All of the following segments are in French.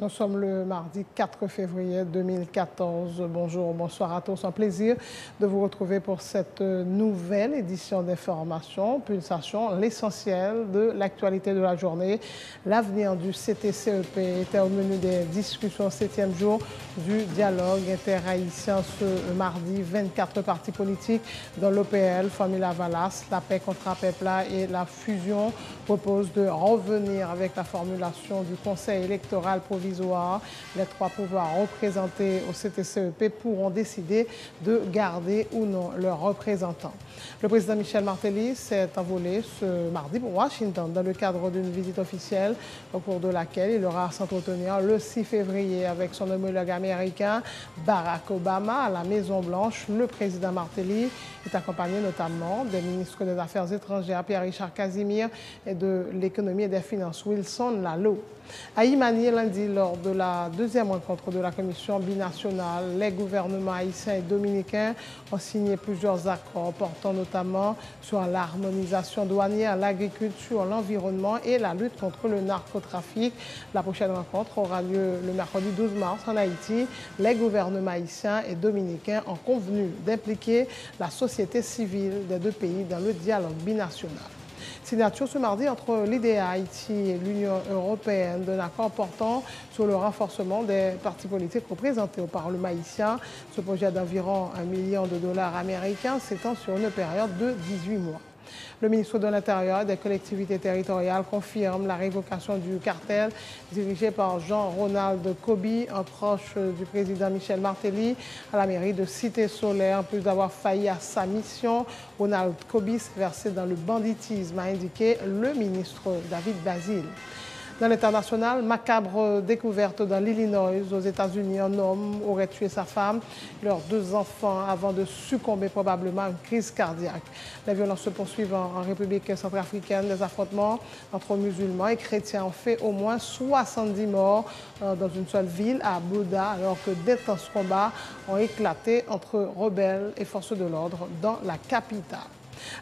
Nous sommes le mardi 4 février 2014. Bonjour, bonsoir à tous. Un plaisir de vous retrouver pour cette nouvelle édition d'information. Pulsation, l'essentiel de l'actualité de la journée. L'avenir du CTCEP était au menu des discussions 7e jour du dialogue interhaïtien ce mardi. 24 partis politiques dans l'OPL, Famille Valas, la paix contre Pepla et la fusion proposent de revenir avec la formulation du Conseil électoral provisoire. Les trois pouvoirs représentés au CTCEP pourront décider de garder ou non leurs représentants. Le président Michel Martelly s'est envolé ce mardi pour Washington dans le cadre d'une visite officielle au cours de laquelle il aura à s'entretenir le 6 février avec son homologue américain Barack Obama à la Maison-Blanche. Le président Martelly est accompagné notamment des ministres des Affaires étrangères Pierre-Richard Casimir et de l'économie et des finances Wilson Lalot. À Imani, lundi, lors de la deuxième rencontre de la commission binationale, les gouvernements haïtiens et dominicains ont signé plusieurs accords portant notamment sur l'harmonisation douanière, l'agriculture, l'environnement et la lutte contre le narcotrafic. La prochaine rencontre aura lieu le mercredi 12 mars en Haïti. Les gouvernements haïtiens et dominicains ont convenu d'impliquer la société civile des deux pays dans le dialogue binational. Signature ce mardi entre l'IDEA Haïti et l'Union européenne d'un accord portant sur le renforcement des partis politiques représentés au Parlement haïtien. Ce projet d'environ $1 million américains s'étend sur une période de 18 mois. Le ministre de l'Intérieur et des collectivités territoriales confirme la révocation du cartel dirigé par Jean-Ronald Kobi, un proche du président Michel Martelly, à la mairie de Cité-Solaire. En plus d'avoir failli à sa mission, Ronald Kobi s'est versé dans le banditisme, a indiqué le ministre David Basile. Dans l'international, macabre découverte dans l'Illinois, aux États-Unis, un homme aurait tué sa femme, leurs 2 enfants, avant de succomber probablement à une crise cardiaque. Les violences se poursuivent en République centrafricaine. Les affrontements entre musulmans et chrétiens ont fait au moins 70 morts dans une seule ville, à Bouda, alors que d'intenses combats ont éclaté entre rebelles et forces de l'ordre dans la capitale.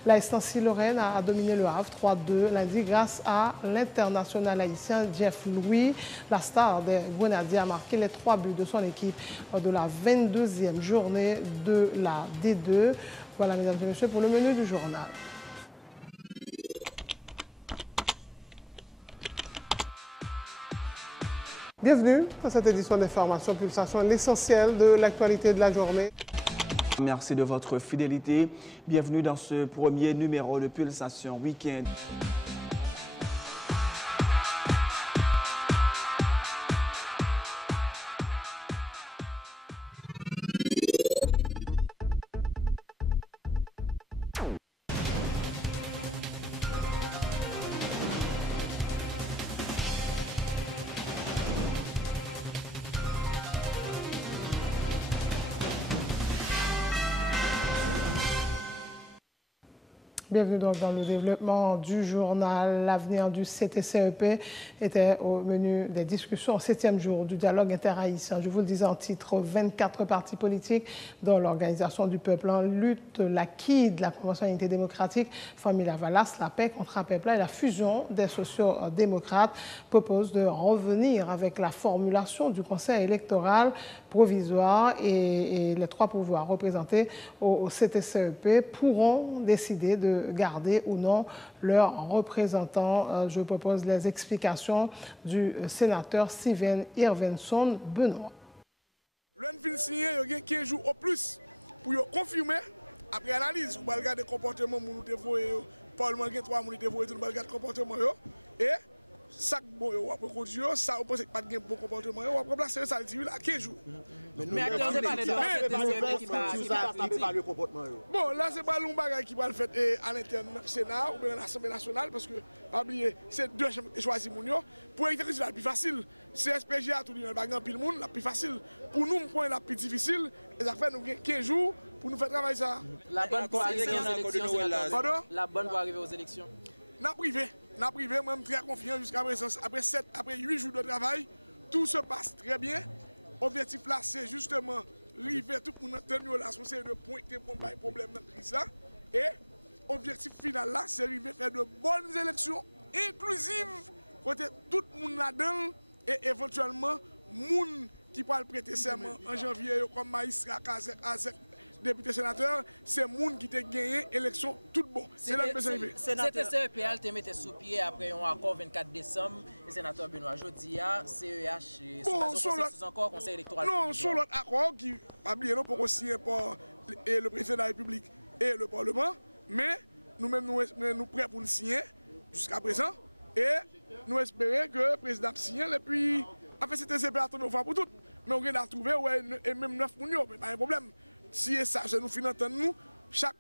La SNC Lorraine a dominé le Havre 3-2 lundi grâce à l'international haïtien Jeff Louis. La star des Grenadiers a marqué les 3 buts de son équipe de la 22e journée de la D2. Voilà, mesdames et messieurs, pour le menu du journal. Bienvenue à cette édition d'information Pulsation, l'essentiel de l'actualité de la journée. Merci de votre fidélité. Bienvenue dans ce premier numéro de Pulsation Week-end. Bienvenue donc dans le développement du journal. L'avenir du CTCEP était au menu des discussions au 7e jour du dialogue interhaïtien. Je vous le disais en titre, 24 partis politiques dont l'Organisation du peuple en lutte, la CID, la Convention d'unité démocratique, Famille Valas, la paix contre Pepla et la fusion des sociaux-démocrates proposent de revenir avec la formulation du Conseil électoral provisoire et les 3 pouvoirs représentés au CTCEP pourront décider de garder ou non leurs représentants. Je propose les explications du sénateur Steven Irvinson Benoît. L'on fin signé, il y a 15 jours au plus pour confirmer, après analyse, pour regarder le comportement de le Parlement, il y a 3 mois de regarder le comportement et ça bon après continuer ça on pense pas de bon comportement on va remplacer ça le là 15 jours. Mais c'est pas le comportement. Bon là c'est pas l'un bagage qui va le faire à l'interne Sénat ou bien à l'Assemblée nationale parce que pas oublier c'est 2 choisir moun yo pour exécuter la plus facile. CSPJ a tout le pas grand pile monde la plus facile. Pour nous point la plus difficile et ça fait nous 15 jours pour nous faire travailler ça. La bonne pour arriver aux élections. La bonne pour arriver aux élections. N'a privé, moi je suis très confiant jusqu'à présent. Après 8 jours de travail, tout se passe très bien. L'objectif là, c'est justement arriver tout le monde tenir la c'est de pointer pour pas de problème dans la crise là. Et l'objectif final là, c'est arriver à faire de bonnes élections inclusives, côté tout le monde là-dedans, et éventuellement, moun qui va prêter serment en janvier comme magistrat, député sénateur, c'est moun qui a gagné l'élection tout bon. C'est là que je vais. CEPL te mette sous pied après un accord 24 décembre, le sénateur Benoît Jodia, CEH, c'est encore conseil électoral. Non, sur l'autre accord qui, pas oublier, non, pour aussi par le président de la République et le Parlement, mais nous-mêmes, nous prêts pour le signer jusqu'à présent, et nous espérons que le président signe, et puis, en fait, c'était CEPL une fois pour toutes, mais on a trouvé, ouais, et même 9 mounions, mais pas un problème. Si ça, nous finissons nous, chaque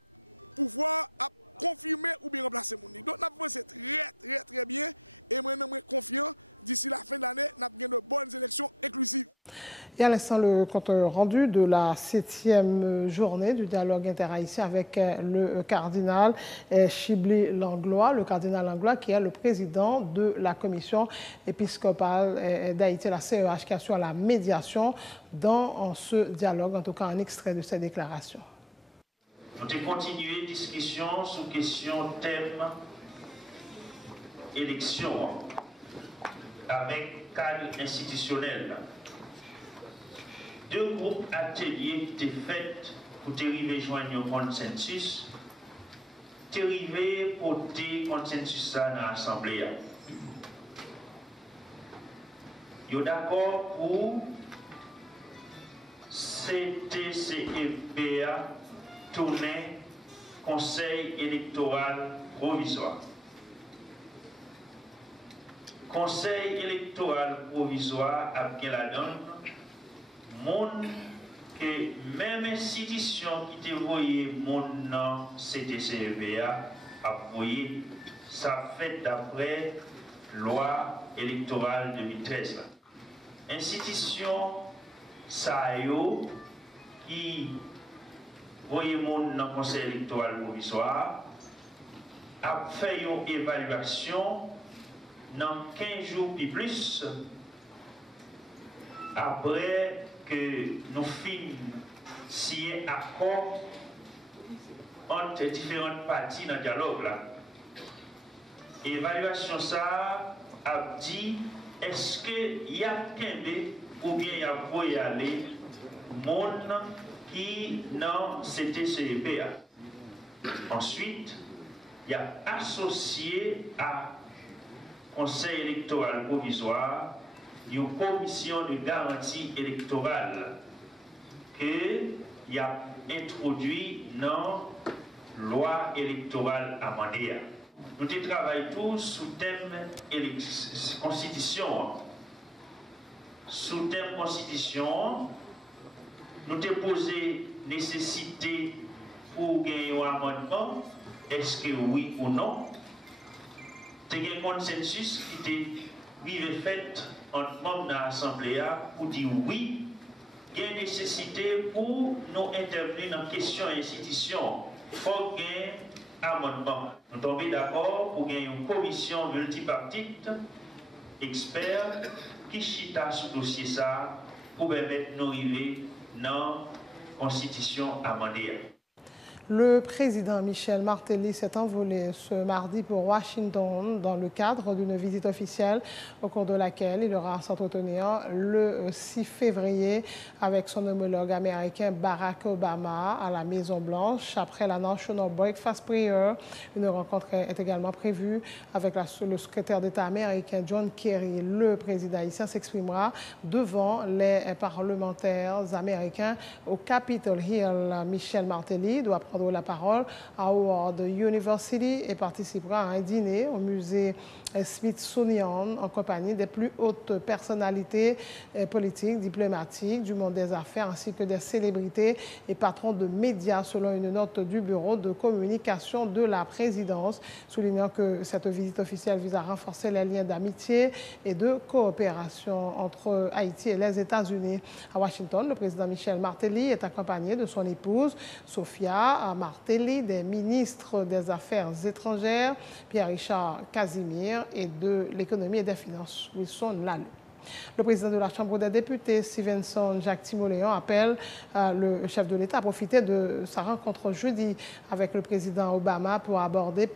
pouvoir a confirmé ou bien remplacé mon. Donc, nous avons très, très bien, et moi, je suis confiant, d'ici la fin de l'année, nous avons de bonnes élections inclusives. Et à l'instant, le compte rendu de la 7e journée du dialogue interhaïtien avec le cardinal Chibli Langlois, le cardinal Langlois qui est le président de la commission épiscopale d'Haïti, la CEH, qui assure la médiation dans ce dialogue, en tout cas un extrait de cette déclaration. Nous avons continué la discussion sur la question thème élection avec cadre institutionnel. 2 groupes ateliers étaient faits pour arriver à joindre un consensus, arriver pour le consensus dans l'Assemblée. Ils sont d'accord pour CTCEPA tourner Conseil électoral provisoire. Conseil électoral provisoire a bien la donne. Monde que même institution qui te voyait mon nom CTCEPA a voyé ça fait d'après loi électorale 2013. Institution ça yo qui voyait mon nom conseil électoral provisoire a fait une évaluation dans 15 jours puis plus après que nous finissons signer accord entre différentes parties dans le dialogue là. Évaluation ça a dit est-ce qu'il y a qu'un ou bien il y a pour y aller monde qui non c'était CEPA. Ensuite, il y a associé à Conseil électoral provisoire une commission de garantie électorale qui a introduit dans la loi électorale amendée. Nous travaillons tous sous thème constitution. Sous thème constitution, nous avons posé nécessité pour gagner un amendement, est-ce que oui ou non? Il y a un consensus qui était fait entre membres de l'Assemblée pour dire oui, il y a une nécessité pour nous intervenir dans la question institution. Il faut gagner un amendement. Nous sommes d'accord pour gagner une commission multipartite, expert, qui chita sur le dossier ça pour permettre de nous arriver dans la constitution amendée. Le président Michel Martelly s'est envolé ce mardi pour Washington dans le cadre d'une visite officielle au cours de laquelle il aura à s'entretenir le 6 février avec son homologue américain Barack Obama à la Maison-Blanche. Après la National Breakfast Prayer, une rencontre est également prévue avec le secrétaire d'État américain John Kerry. Le président haïtien s'exprimera devant les parlementaires américains au Capitol Hill. Michel Martelly doit prendre la parole à Howard University et participera à un dîner au musée Smithsonian en compagnie des plus hautes personnalités politiques, diplomatiques, du monde des affaires ainsi que des célébrités et patrons de médias selon une note du bureau de communication de la présidence, soulignant que cette visite officielle vise à renforcer les liens d'amitié et de coopération entre Haïti et les États-Unis. À Washington, le président Michel Martelly est accompagné de son épouse Sophia Martelly, des ministres des Affaires étrangères Pierre-Richard Casimir et de l'économie et des finances Wilson Lalou. Le président de la Chambre des députés, Stevenson Jacques Timoléon, appelle le chef de l'État à profiter de sa rencontre jeudi avec le président Obama pour aborder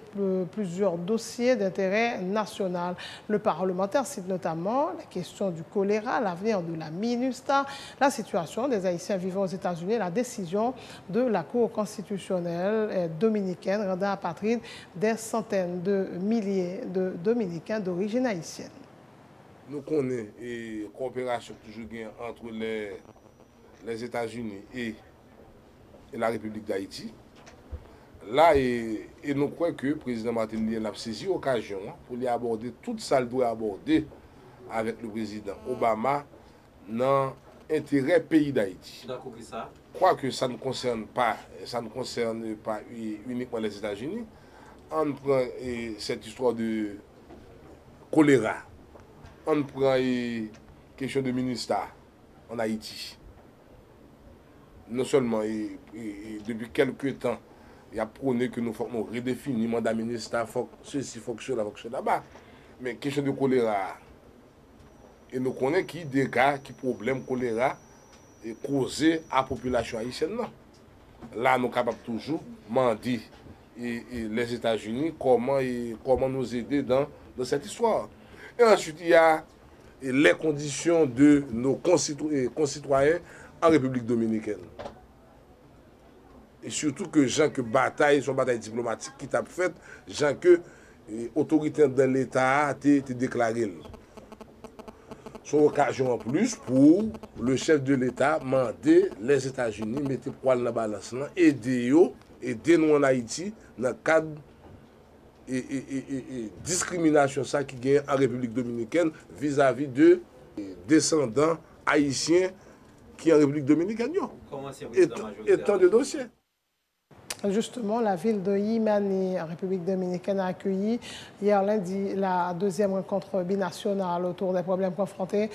plusieurs dossiers d'intérêt national. Le parlementaire cite notamment la question du choléra, l'avenir de la MINUSTAH, la situation des Haïtiens vivant aux États-Unis et la décision de la Cour constitutionnelle dominicaine rendant apatrides des centaines de milliers de Dominicains d'origine haïtienne. Nous connaissons la coopération toujours entre les États-Unis et la République d'Haïti. Là, et nous croyons que le président Martin Lien a saisi l'occasion pour lui aborder tout ça qu'il doit aborder avec le président Obama dans l'intérêt pays d'Haïti. Je crois que ça ne concerne pas uniquement les États-Unis. On prend cette histoire de choléra. On prend la question de MINUSTAH en Haïti. Non seulement depuis quelques temps, il y a prôné que nous faut redéfinir le mandat MINUSTAH, ceci, faut que cela, là-bas. Mais question de choléra. Et nous connaissons qui dégâts, qui problèmes choléra causés à la population haïtienne. Là, nous sommes capables toujours de demander les États-Unis comment nous aider dans cette histoire. Et ensuite, il y a les conditions de nos concitoyens en République dominicaine. Et surtout que gens que bataille, son bataille diplomatique qui t'a fait, gens que l'autorité de l'État a déclaré. C'est une occasion en plus pour le chef de l'État demander les États-Unis, mettre poil dans la balance, aider nous en Haïti dans le cadre et discrimination ça qui gagne en République dominicaine vis-à-vis de descendants haïtiens qui en République dominicaine. Comment c'est et tant de dossiers. Justement, la ville de Yimani, en République dominicaine, a accueilli hier lundi la deuxième rencontre binationale autour des problèmes confrontés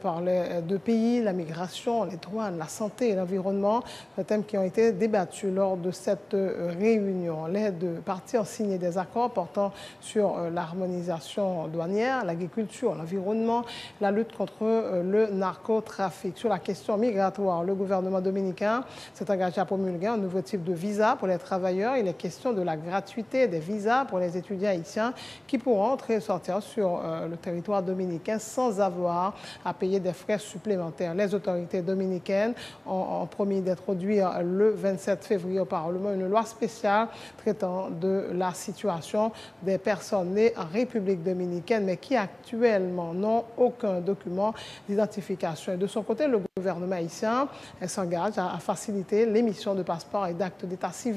par les deux pays, la migration, les douanes, la santé et l'environnement, des thèmes qui ont été débattus lors de cette réunion. Les deux parties ont signé des accords portant sur l'harmonisation douanière, l'agriculture, l'environnement, la lutte contre le narcotrafic. Sur la question migratoire, le gouvernement dominicain s'est engagé à promulguer un nouveau type de visa pour les travailleurs. Il est question de la gratuité des visas pour les étudiants haïtiens qui pourront entrer et sortir sur le territoire dominicain sans avoir à payer des frais supplémentaires. Les autorités dominicaines ont promis d'introduire le 27 février au Parlement une loi spéciale traitant de la situation des personnes nées en République dominicaine mais qui actuellement n'ont aucun document d'identification. Et de son côté, le gouvernement haïtien s'engage à faciliter l'émission de passeports et d'actes d'état civil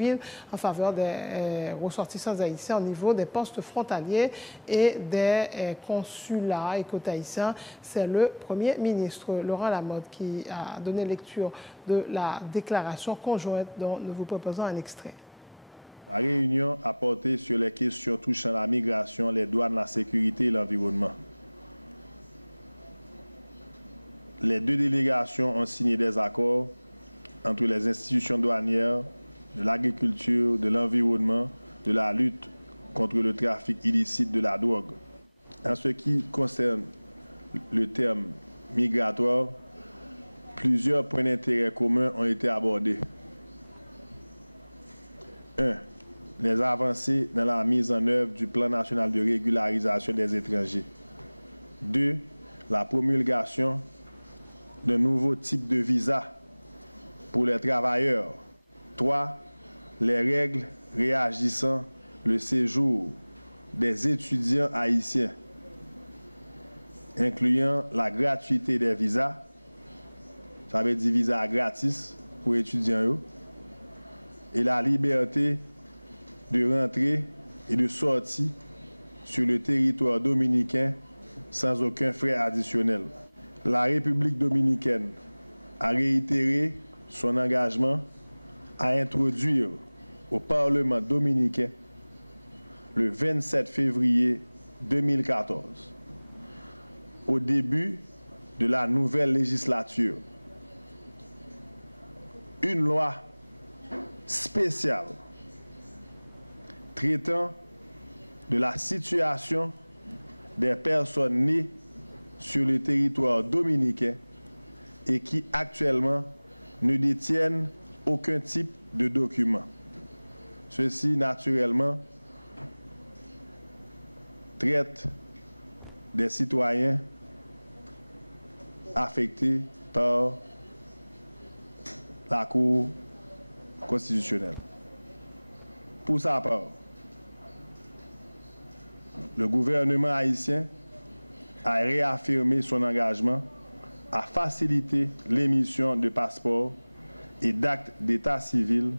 en faveur des ressortissants haïtiens au niveau des postes frontaliers et des consulats et côtés haïtiens. C'est le Premier ministre Laurent Lamotte qui a donné lecture de la déclaration conjointe dont nous vous proposons un extrait. La réunion a porté sur les questions touchant la migration, les douanes, la sécurité et l'environnement. Les deux délégations ont signé des accords entre les institutions douanières, de l'agriculture, de l'environnement, de la lutte contre le trafic illicite de la drogue. En ce qui concerne le terme migratoire, plusieurs points d'intérêt communs ont été abordés. 1. Les avancées dans la mise en œuvre du plan national de régularisation des étrangers. 2. La promulgation d'un nouveau type de visa pour les travailleurs. 3. Les règles réagissant le séjour des étudiants haïtiens, incluant la gratuité des visas, ça veut dire visa gratis pour étudiants, et la liberté de rentrer et de sortir sur le territoire dominicain sans aucun frais additionnel. La République dominicaine a réitéré son engagement à introduire au Parlement dominicain le 27 février 2014, au début de la nouvelle législature, une loi spéciale traitant de la situation des personnes nées sur le territoire dominicain et qui actuellement ne détiennent aucun type de document. Ceci, naturellement, traite des citoyens affectés par la Cour constitutionnelle. Pour sa part, le gouvernement haïtien a réaffirmé son engagement à faciliter l'émission de passeports et d'actes d'état civil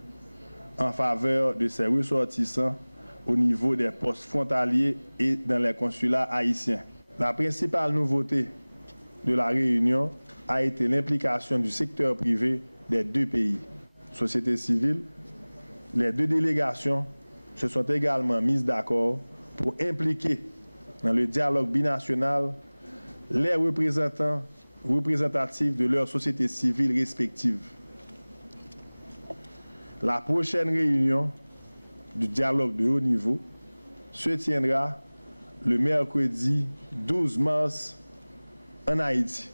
en faveur de ses ressortissants au niveau des postes frontaliers et dans les consulats haïtiens. La principale nouveauté de la réunion a été l'implication du secteur privé des deux pays. Société civile, les deux délégations se sont également mises d'accord pour impliquer dans le dialogue binational les représentatifs de leurs sociétés civiles respectives. La prochaine réunion du dialogue de haut niveau se tiendra le mercredi 12 mars en Haïti.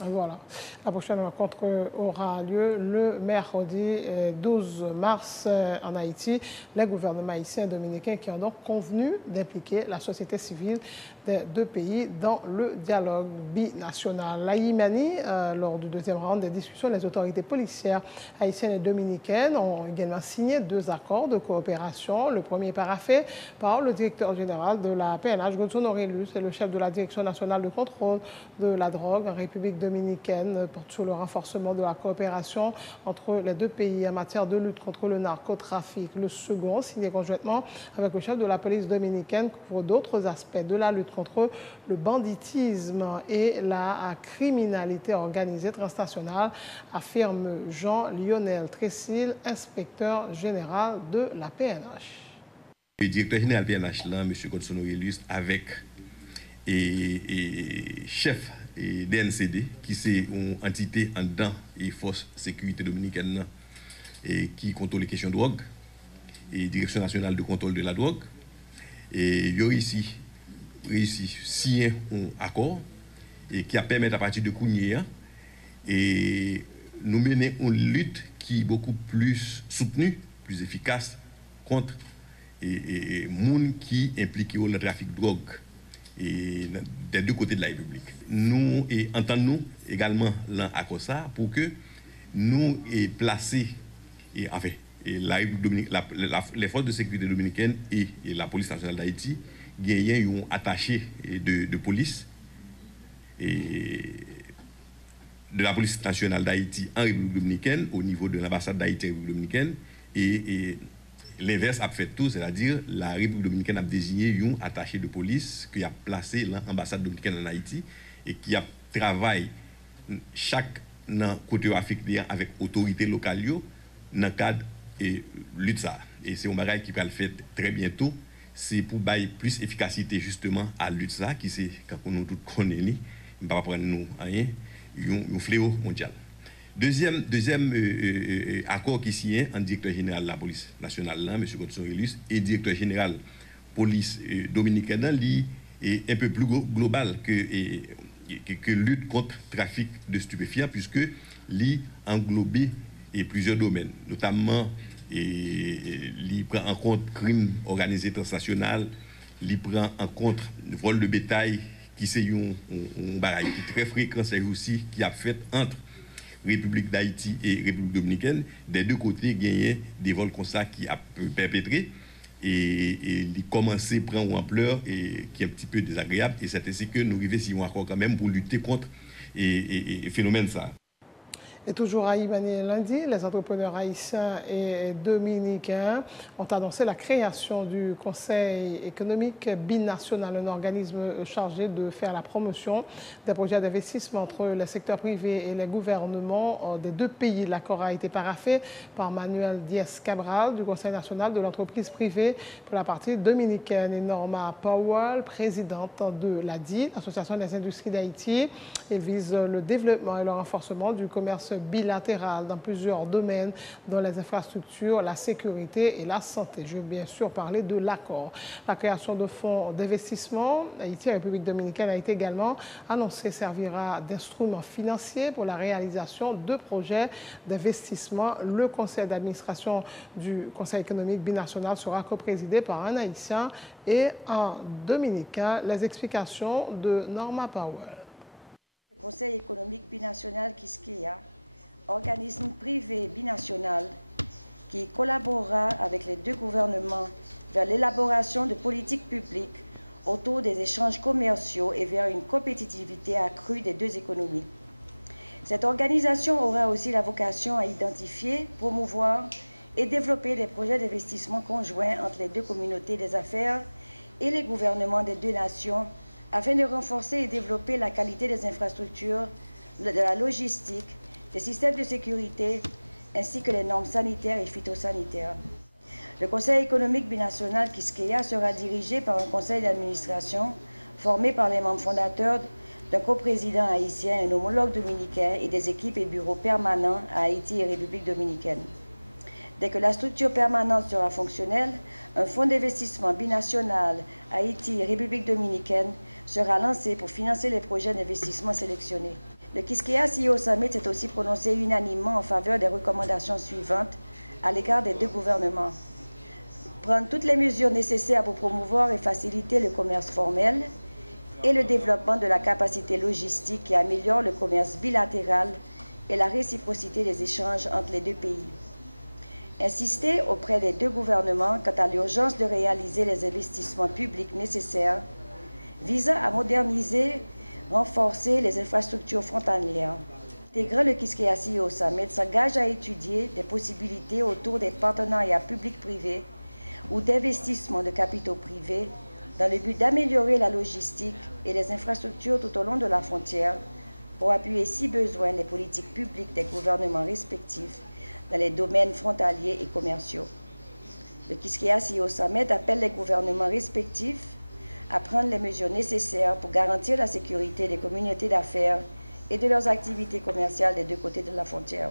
Voilà. La prochaine rencontre aura lieu le mercredi 12 mars en Haïti. Les gouvernements haïtiens et dominicains qui ont donc convenu d'impliquer la société civile des deux pays dans le dialogue binational. La Yimani, lors du deuxième round des discussions, les autorités policières haïtiennes et dominicaines ont également signé 2 accords de coopération. Le premier paraphé par le directeur général de la PNH, Godson Aurelius, et le chef de la Direction nationale de contrôle de la drogue en République dominicaine, porte sur le renforcement de la coopération entre les deux pays en matière de lutte contre le narcotrafic. Le second, signé conjointement avec le chef de la police dominicaine, couvre d'autres aspects de la lutte contre le banditisme et la criminalité organisée transnationale, affirme Jean-Lionel Tressil, inspecteur général de la PNH. Le directeur général PNH, là, M. Godson Aurelius, avec chef DNCD, qui c'est une entité en dedans et force sécurité dominicaine et qui contrôle les questions de drogue, et Direction nationale de contrôle de la drogue. Et il y a réussi signer un accord et qui a permis à partir de Kounia et nous mener une lutte qui est beaucoup plus soutenue, plus efficace contre les gens qui impliquent dans le trafic de drogue et des deux côtés de la République. Nous entendons également l'accord ça pour que nous placer les forces de sécurité dominicaines et la police nationale d'Haïti gagnent un attaché de police et de la police nationale d'Haïti en République dominicaine au niveau de l'ambassade d'Haïti en République dominicaine et l'inverse a fait tout, c'est-à-dire la République dominicaine a désigné un attaché de police qui a placé l'ambassade dominicaine en Haïti et qui a travaillé chaque côté africain avec autorité locale dans le cadre et lutte ça. Et c'est un bagage qui va le faire très bientôt. C'est pour bailler plus efficacité justement à lutte ça qui c'est quand nous tous connaissons, pas prendre nous rien, un fléau mondial. Deuxième accord qui signé en directeur général de la police nationale, là, M. Godson Aurelius, et directeur général police dominicaine, lui est un peu plus global que lutte contre le trafic de stupéfiants, puisque lui englobe plusieurs domaines, notamment il prend en compte crime organisé transnational, il prend en compte le vol de bétail, qui c'est un barrage qui est très fréquent, c'est aussi qui a fait entre République d'Haïti et République dominicaine, des deux côtés, gagner des vols comme ça qui a perpétré et il commençait à prendre une ampleur et qui est un petit peu désagréable. Et c'est ainsi que nous arrivons si on accord quand même pour lutter contre et phénomène ça. Et toujours à Yimani lundi, les entrepreneurs haïtiens et dominicains ont annoncé la création du Conseil économique binational, un organisme chargé de faire la promotion des projets d'investissement entre les secteurs privés et les gouvernements des deux pays. L'accord a été paraphé par Manuel Diaz-Cabral du Conseil national de l'entreprise privée pour la partie dominicaine et Norma Powell, présidente de l'ADI, l'Association des industries d'Haïti. Il vise le développement et le renforcement du commerce bilatérales dans plusieurs domaines, dont les infrastructures, la sécurité et la santé. Je veux bien sûr parler de l'accord. La création de fonds d'investissement Haïti-République dominicaine a été également annoncée, servira d'instrument financier pour la réalisation de projets d'investissement. Le conseil d'administration du Conseil économique binational sera coprésidé par un Haïtien et un Dominicain. Les explications de Norma Powell. Le Conseil économique binational KISKEA, organisme privé binational qui collaborera avec les deux gouvernements vers l'élaboration de politiques publiques autour des échanges commerciaux et vers une compétitivité accrue des deux économies. Cette organisation aura aussi la vocation à identifier, promouvoir et développer des projets d'investissement conjoints entre les deux communautés des affaires et les gouvernements des deux nations afin de renforcer et développer la qualité des infrastructures, de la logistique, des systèmes de sécurité ainsi que les normes sanitaires et phytosanitaires. Le Conseil économique binational KISKEA sera dirigé par un conseil d'administration formé par les membres fondateurs d'un coprésident haïtien, un homologue dominicain et des équipes et bureaux permanents à Haïti et République dominicaine. Dès que la structure permanente sera fonctionnelle, un fonds d'investissement binational Haïti et République dominicaine sera lancé pour financer les projets d'investissement sélectionnés. Le KISKEA CEO Summit s'est aussi prononcé unanimement en faveur des recommandations suivantes à l'égard des deux gouvernements. Prendre toutes les mesures nécessaires pour promouvoir et faciliter le commerce formel et le développement de la capacité logistique qui améliore le commerce bilatéral et la réciprocité des échanges entre les deux pays. Insister auprès des deux gouvernements quant à l'urgence de réaliser les investissements publics nécessaires visant à moderniser, renforcer les infrastructures frontalières. Intégrant le KISKEA CEO Summit s'engage à étudier des possibilités autour des partenariats publics-privés ou d'investissements de capitaux privés dans le but d'améliorer la logistique et les infrastructures tout au long de la frontière pour appuyer si besoin les politiques publiques des gouvernements respectifs dans les domaines frontaliers et commerciaux. Le KISKEA CEO Summit appelle les gouvernements respectifs à prendre les mesures nécessaires pour garantir la sécurité des communautés d'affaires et de leurs activités commerciales des deux côtés de la frontière.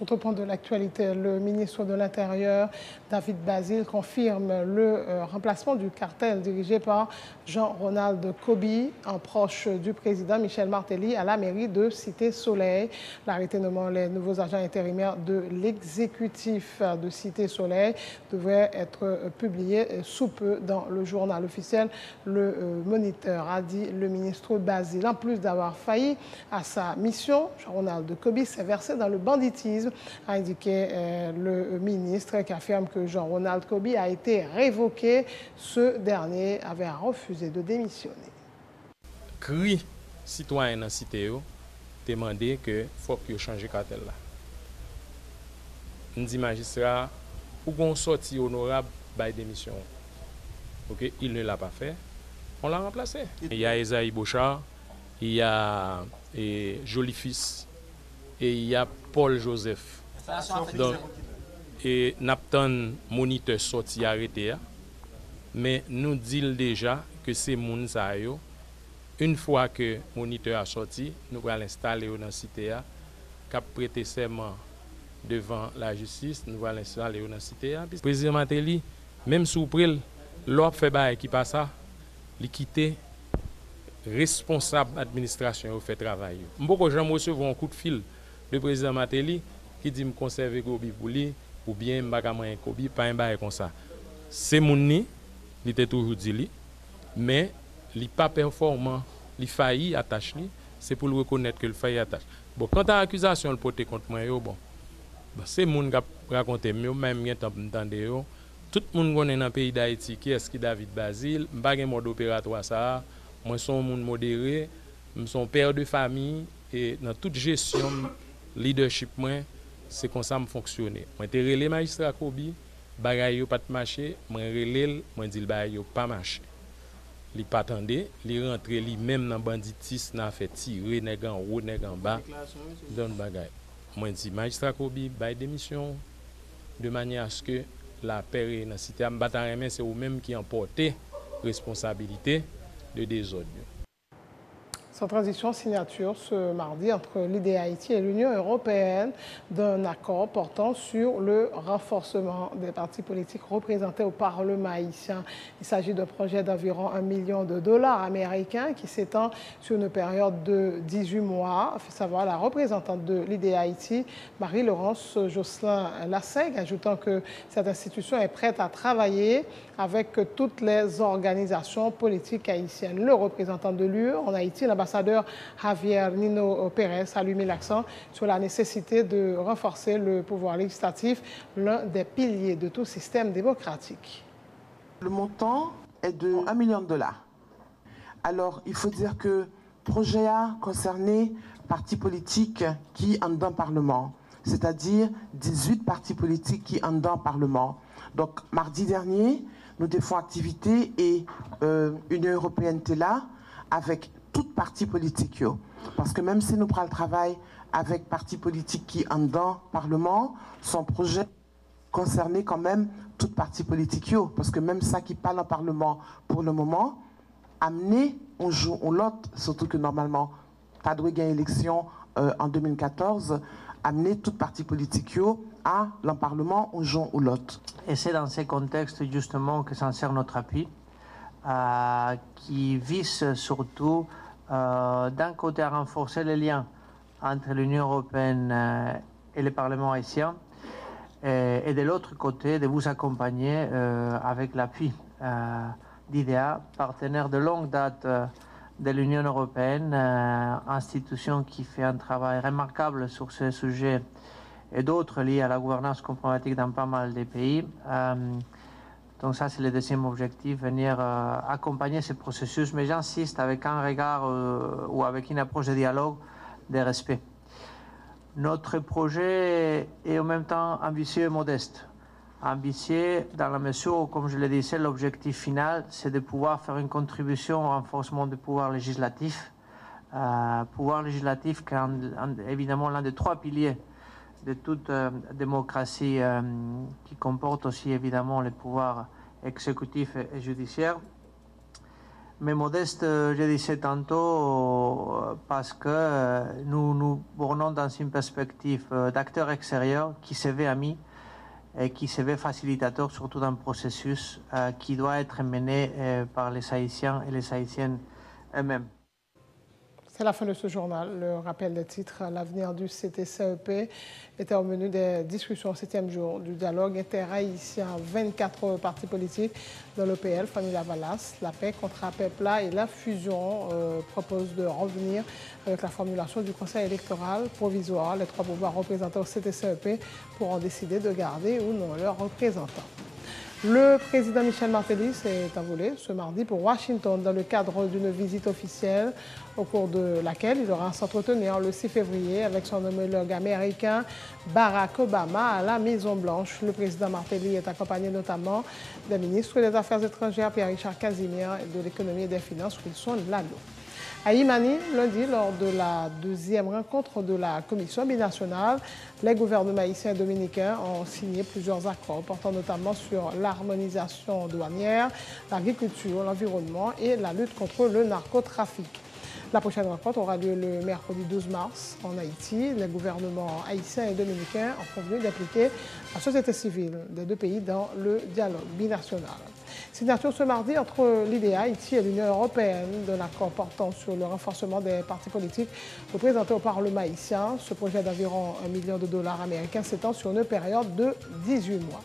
Autre point de l'actualité, le ministre de l'Intérieur, David Basile, confirme le remplacement du cartel dirigé par Jean-Ronald Kobi, un proche du président Michel Martelly, à la mairie de Cité-Soleil. L'arrêté nommant les nouveaux agents intérimaires de l'exécutif de Cité-Soleil devrait être publié sous peu dans le journal officiel. Le Moniteur, a dit le ministre Basile. En plus d'avoir failli à sa mission, Jean-Ronald Kobi s'est versé dans le banditisme, a indiqué le ministre, qui affirme que Jean-Ronald Kobi a été révoqué. Ce dernier avait refusé de démissionner. CRI, citoyen dans la cité, demandé que faut que change le cartel là. On dit magistrat, pour qu'on sorte honorable by démission. Ok, il ne l'a pas fait. On l'a remplacé. Il y a Esaïe Bochard, il y a Joli Fils et il y a Paul Joseph. Donc, et Napton moniteur sorti arrêté. Mais nous disons déjà que c'est moun sa yo. Une fois que le moniteur a sorti, nous allons l'installer dans la cité, cap prêter serment devant la justice, nous allons l'installer dans la cité. Le président Martelly, même sous pril, l'op fait bail qui passe ça, il quitte responsable administration au fait travail. Beaucoup gens recevoir un coup de fil de président Martelly qui dit me conserver Kobi pour lui ou bien m'baka moyen Kobi pas un bail comme ça. C'est mon ni, il était toujours dit lui, mais il pas performant, il failli attache lui, c'est pour le reconnaître que le failli attache. Bon, quant à l'accusation le porter contre moi bon. C'est moun qui raconter mieux même bien entendre yo. Tout le monde connaît dans le pays d'Haïti qui est-ce qui David Basile, m'pa gen mode opératoire ça. Moi son moun modéré, son père de famille et dans toute gestion leadership moi c'est comme ça me fonctionner. Moi té relé magistrat Kobi, bagay yo pas marcher, moi relé, moi dit bagay yo pas marcher. Li pas attendé, li rentre li même dans banditisme n'a fait tirer nèg en haut, nèg en bas. Donne bagay. Moi dit magistrat Kobi bail démission de manière à ce que la paix dans la cité am bataille c'est ou même qui emporter responsabilité de désordre. Sans transition, signature ce mardi entre l'IDEA Haïti et l'Union européenne d'un accord portant sur le renforcement des partis politiques représentés au Parlement haïtien. Il s'agit d'un projet d'environ $1 million américains qui s'étend sur une période de 18 mois. Il faut savoir la représentante de l'IDEA Haïti, Marie-Laurence Josselin-Lassègue, ajoutant que cette institution est prête à travailler avec toutes les organisations politiques haïtiennes. Le représentant de l'UE en Haïti, l'ambassadeur Javier Nino Pérez, a mis l'accent sur la nécessité de renforcer le pouvoir législatif, l'un des piliers de tout système démocratique. Le montant est de $1 million. Alors, il faut dire que le projet a concerné partis politiques qui en dans le Parlement, c'est-à-dire 18 partis politiques qui en dans le Parlement. Donc, mardi dernier, nous défendons activité et l'Union européenne était là avec toutes partis politiques. Parce que même si nous prenons le travail avec partis politiques qui en dans le Parlement, son projet concernait quand même toutes partis politiques. Parce que même ça qui parle au Parlement pour le moment, amener on joue on l'autre, surtout que normalement, pas de gagner élection en 2014, amener toutes partis politiques à le Parlement un jour ou l'autre. Et c'est dans ces contextes justement que s'insère notre appui, qui vise surtout d'un côté à renforcer les liens entre l'Union européenne et le Parlement haïtien, et de l'autre côté de vous accompagner avec l'appui d'IDEA, partenaire de longue date de l'Union européenne, institution qui fait un travail remarquable sur ce sujet et d'autres liés à la gouvernance complématique dans pas mal de pays. Donc ça, c'est le deuxième objectif, venir accompagner ce processus, mais j'insiste avec un regard ou avec une approche de dialogue, de respect. Notre projet est en même temps ambitieux et modeste. Ambitieux dans la mesure où, comme je le disais, l'objectif final, c'est de pouvoir faire une contribution au renforcement du pouvoir législatif. Pouvoir législatif qui est évidemment l'un des trois piliers de toute démocratie qui comporte aussi évidemment les pouvoirs exécutifs et judiciaires. Mais modeste, je disais tantôt, parce que nous nous bornons dans une perspective d'acteurs extérieurs qui se veut amis et qui se veut facilitateur surtout d'un processus qui doit être mené par les Haïtiens et les Haïtiennes eux-mêmes. C'est la fin de ce journal. Le rappel des titres, l'avenir du CTCEP était au menu des discussions au 7e jour du dialogue interhaïtien. 24 partis politiques dans l'EPL, Famille Lavalas, la paix contre la PEPLA et la fusion proposent de revenir avec la formulation du Conseil électoral provisoire. Les trois pouvoirs représentés au CTCEP pourront décider de garder ou non leurs représentants. Le président Michel Martelly s'est envolé ce mardi pour Washington dans le cadre d'une visite officielle au cours de laquelle il aura à s'entretenir le 6 février avec son homologue américain Barack Obama à la Maison-Blanche. Le président Martelly est accompagné notamment des ministres des Affaires étrangères Pierre-Richard Casimir et de l'économie et des finances Wilson Lalo. À Imani, lundi, lors de la deuxième rencontre de la commission binationale, les gouvernements haïtiens et dominicains ont signé plusieurs accords portant notamment sur l'harmonisation douanière, l'agriculture, l'environnement et la lutte contre le narcotrafic. La prochaine rencontre aura lieu le mercredi 12 mars en Haïti. Les gouvernements haïtiens et dominicains ont convenu d'impliquer la société civile des deux pays dans le dialogue binational. Signature ce mardi entre l'IDEA Haïti et l'Union européenne d'un accord portant sur le renforcement des partis politiques représentés au Parlement haïtien. Ce projet d'environ $1 million américains s'étend sur une période de 18 mois.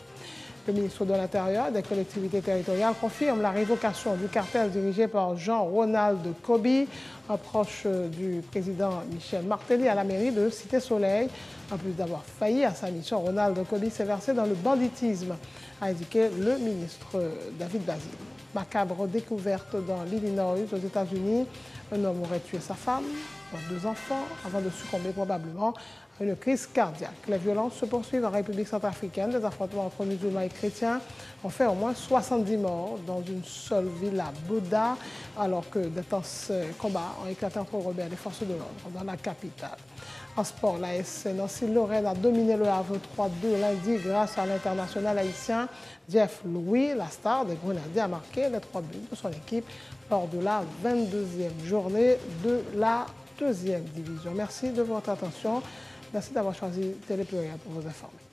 Le ministre de l'Intérieur et des collectivités territoriales confirme la révocation du cartel dirigé par Jean-Ronald Kobi, un proche du président Michel Martelly à la mairie de Cité-Soleil. En plus d'avoir failli à sa mission, Ronald Kobi s'est versé dans le banditisme, a indiqué le ministre David Basile. Macabre découverte dans l'Illinois aux États-Unis. Un homme aurait tué sa femme, leurs 2 enfants, avant de succomber probablement à une crise cardiaque. Les violences se poursuivent en République centrafricaine. Des affrontements entre musulmans et chrétiens ont fait au moins 70 morts dans une seule ville à Bouddha, alors que d'intenses combats ont éclaté entre rebelles et forces de l'ordre dans la capitale. En sport, la SC Nancy Lorraine a dominé le Havre 3-2 lundi grâce à l'international haïtien Jeff Louis, la star des Grenadiers, a marqué les 3 buts de son équipe lors de la 22e journée de la 2e division. Merci de votre attention. Merci d'avoir choisi Télé Pluriel pour vous informer.